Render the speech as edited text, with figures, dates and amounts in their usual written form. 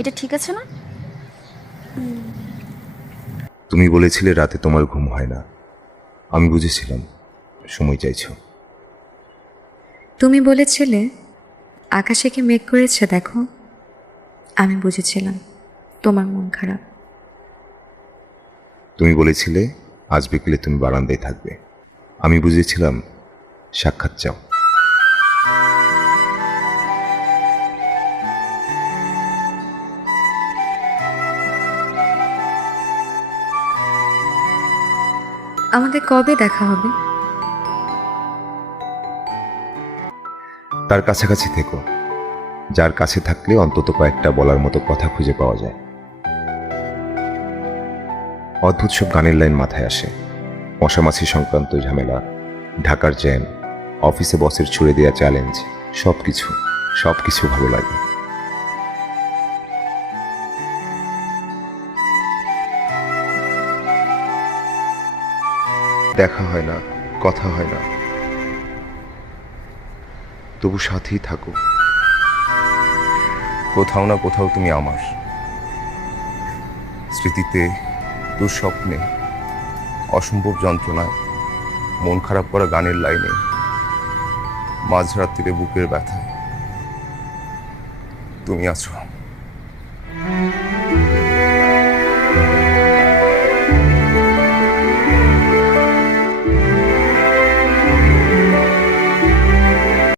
এটা ঠিক আছে না? তুমি বলেছিলে রাতে তোমার ঘুম হয় না, আমি বুঝেছিলাম সময় চাইছো। তুমি বলেছিলে আকাশে কি মেঘ করেছে দেখো, আমি বুঝেছিলাম তোমার মন খারাপ। তুমি বলেছিলে আজ বিকেলে তুমি বারান্দায় থাকবে, আমি বুঝেছিলাম সাক্ষাৎ চাও। আমাদের কবে দেখা হবে? তার কাছাকাছি থেকো, যার কাছে থাকলে অন্তত কয়েকটা বলার মতো কথা খুঁজে পাওয়া যায়। অদ্ভুত সব গানের লাইন মাথায় আসে, মশামাছি সংক্রান্ত ঝামেলা, ঢাকার জ্যাম, অফিসে বসের ছুড়ে দেওয়া চ্যালেঞ্জ, সবকিছু সবকিছু ভালো লাগে। দেখা হয় না, কথা হয় না, তবু সাথেই থাকো। কোথাও না কোথাও তুমি আমার স্মৃতিতে, দুঃস্বপ্নে, অসম্ভব যন্ত্রণায়, মন খারাপ করা গানের লাইনে, মাঝরাত্রিরে বুকের ব্যথায় তুমি আছো।